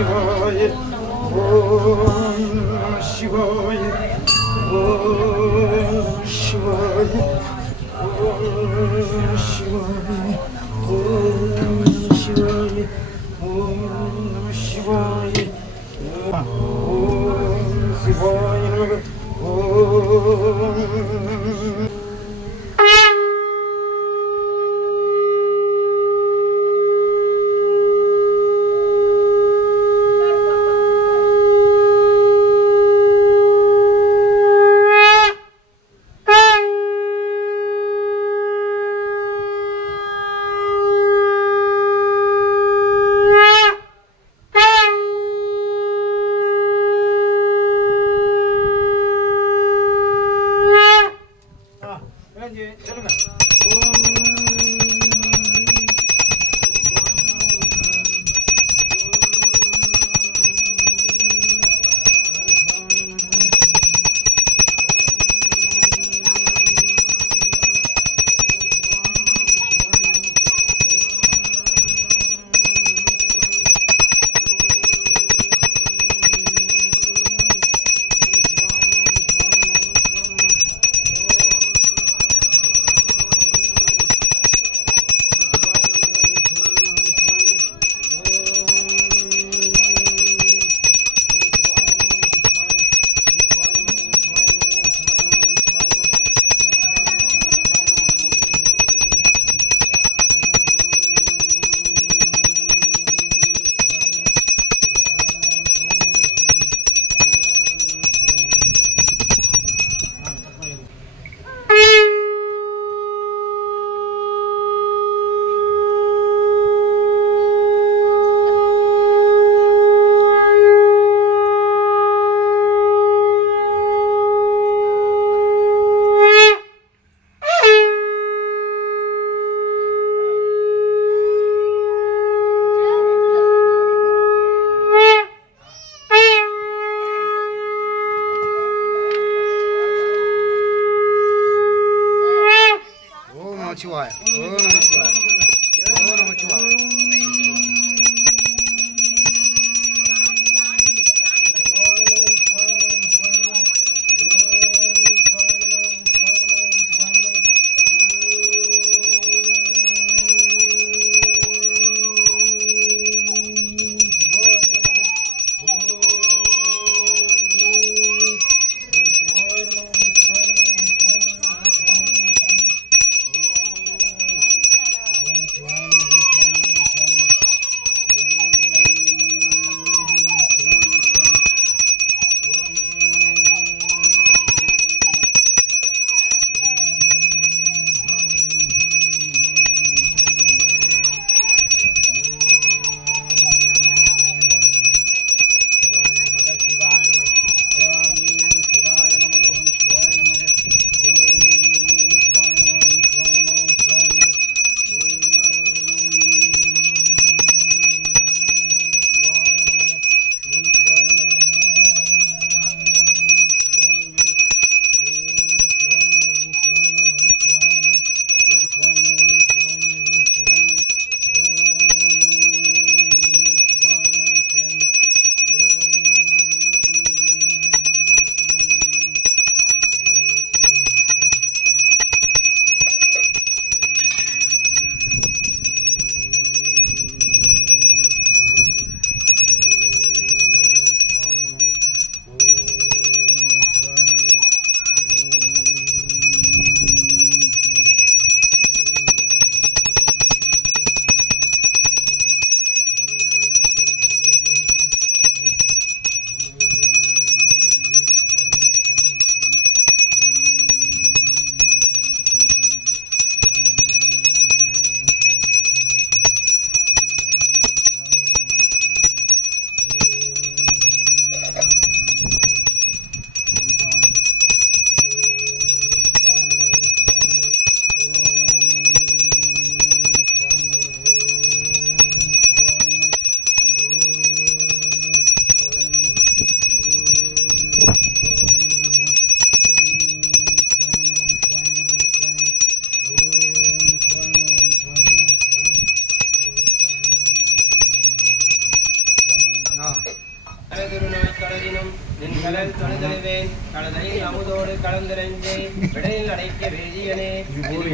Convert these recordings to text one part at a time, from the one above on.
சிவாய ஓம் நம சிவாய ஓம் சிவாய ஓம் சிவாய ஓம் சிவாய ஓம் நம சிவாய ஓம் சிவாய நம ஓம் கடல் தொழுதழுவேன் கடலில் அமுதோடு கலந்திரஞ்சே கடலில் அடைக்க வேதியனே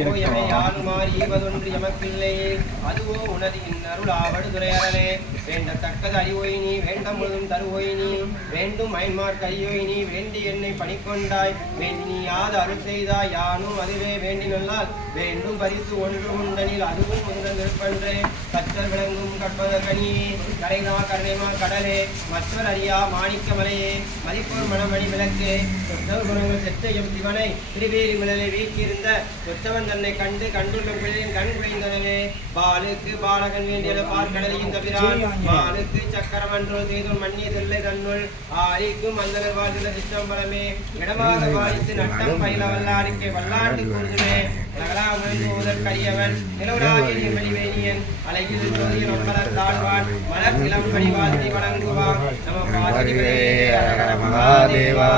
போயமை யாருமாறு ஈவதொன்று எமக்கில்லையே அதுவோ உனதின் அருள் ஆவடு துறையரனே வேண்டத்தக்கது அறிவோயினி வேண்டம் முழுதும் தருவோயினி வேண்டும் ஐன்மார் கையோயினி வேண்டி என்னை பணிக்கொண்டாய் வேண்டி நீ யாது அருள் செய்தாய் யானும் அதுவே வேண்டினால் வேண்டும் பரிசு ஒன்று உண்டனில் அதுவும் முதல் விருப்பன்றே கற்றல் விளங்கும் கற்பதற்கனியே கரைகா கருணைமா கடலே மற்றவர் அறியா மாணிக்க மலையே மதிப்போர் மணமணி விளக்கே சொற்றவர் குணங்கள் செத்தையும் சிவனை திருவேரி மிளலை வீட்டியிருந்த சொற்றவன் தன்னை கண்டு கண்டுள்ள பிள்ளையின் கண் குறைந்தனவே பாலுக்கு பாலகன் வேண்டிய பார்க்கடலையும் தவிரான் பாலுக்கு சக்கரம் அன்றோ செய்தும் மன்னிய தொல்லை தன்னுள் ஆரிக்கும் அந்தனர் வாழ்ந்த சிற்றம்பலமே இடமாக வாழித்து நட்டம் பயில வல்லாருக்கே வல்லாண்டு கூறுதுமே கரியவன் நிலவராகிய மணிவேணியன் அலையில் ஜோதியின் ஒன்பதர் தாழ்வான் மலர் இளம் பணிவாசி வணங்குவான் நம பாதிரிகளே அரகர மகாதேவா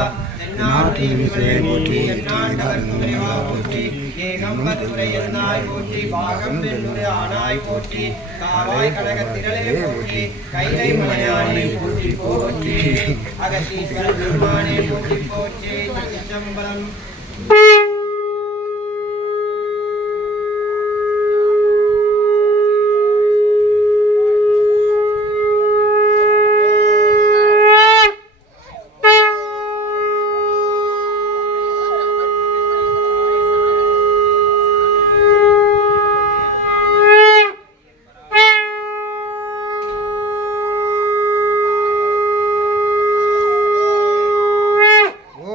போற்றி பாகம் பெண்ணுரு ஆனாய் போற்றி காவாய் கனகத்திரளே போற்றி கைலை மலையானே போற்றி போற்றி அகத்தீஸ்வர பெருமானே போற்றி போற்றி சிற்றம்பலம்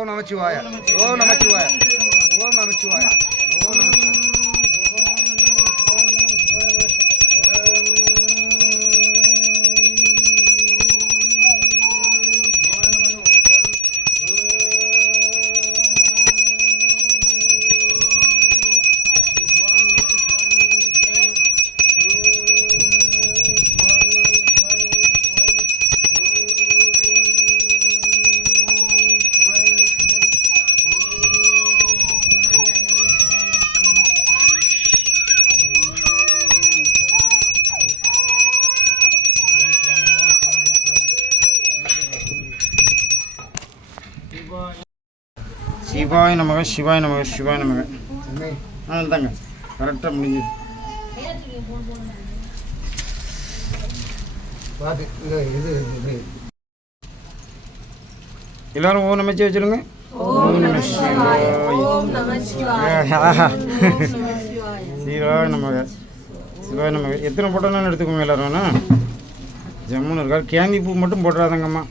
நமச்சிவாய ஓம் நமச்சிவாய ஓம் நமச்சிவாய ஓம் நமச்சிவாய சிவாய நமக சிவாய நமக சிவாய நமக தாங்க கரெக்டாக முடிஞ்சுது. எல்லாரும் ஓம் நமச்சி வச்சுருங்க. ஓம் நம சிவாய சிவாய நமக சிவாய நமக. எத்தனை போட்டோன்னு எடுத்துக்கோங்க எல்லாரும். ஜம்முன்னு இருக்காரு. கேந்தி பூ மட்டும் போட்டுறாதங்கம்மா.